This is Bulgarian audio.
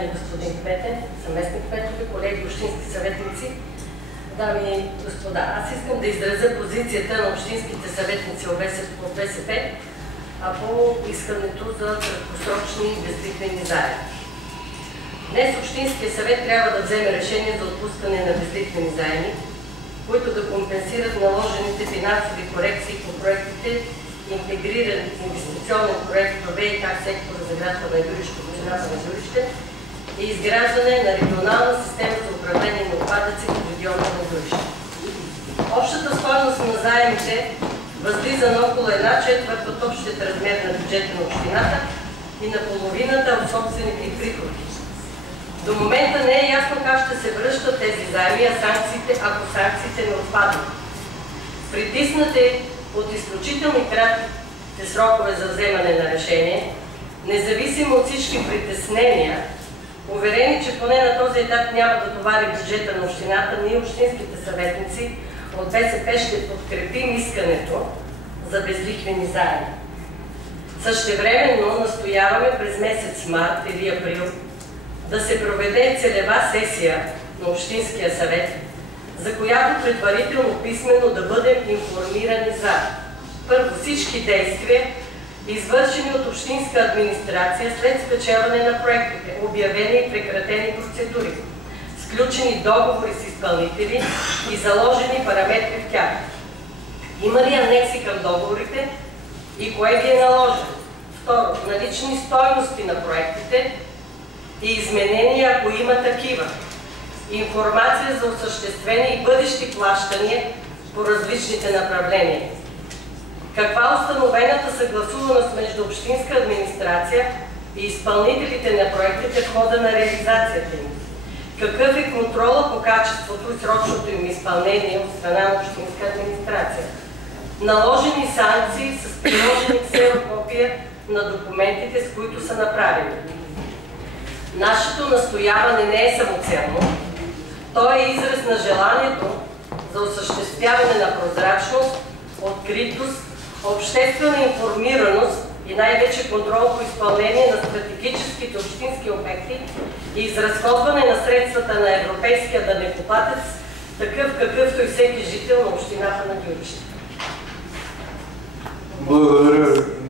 уважаеми господин кмете, заместник кметове, колеги, общински съветници, дами и господа. Аз искам да изразя позицията на общинските съветници от БСП по искането за краткосрочни безлихвени заеми. Днес Общинския съвет трябва да вземе решение за отпускане на безлихвени заеми, които да компенсират наложените финансови корекции по проектите интегриран инвестиционен проект в ВиК сектора за град Панагюрище, общината на Гюрище и изграждане на регионална система за управление на отпадъци в региона на Гюрище. Общата стойност на заемите възлиза на около 1/4 от общият размер на бюджета на общината и на половината от собствените и приходи. До момента не е ясно как ще се връщат тези заеми, ако санкциите не отпаднат. Притиснате от изключителни кратките срокове за вземане на решение, независимо от всички притеснения, уверени, че поне на този етап няма да товари бюджета на общината, ние общинските съветници от БСП ще подкрепим искането за безлихвени заеми. Същевременно настояваме през месец март или април да се проведе целева сесия на Общинския съвет, за която предварително писмено да бъдем информирани за: първо, всички действия, извършени от общинска администрация след спечелване на проектите, обявени и прекратени процедури, сключени договори с изпълнители и заложени параметри в тях. Има ли анекси към договорите и кое ги е наложено? Второ, налични стойности на проектите и изменения, ако има такива. Информация за осъществени и бъдещи плащания по различните направления. Каква установената съгласуваност между общинска администрация и изпълнителите на проектите в хода на реализацията им? Какъв е контрола по качеството и срочното им изпълнение от страна на общинска администрация? Наложени санкции с приложени ксерокопия на документите, с които са направени. Нашето настояване не е самоцелно. То е израз на желанието за осъществяване на прозрачност, откритост, обществена информираност и най-вече контрол по изпълнение на стратегическите общински обекти и изразходване на средствата на европейския данъкоплатец, такъв какъвто и всеки жител на общината на Гюрище. Благодаря.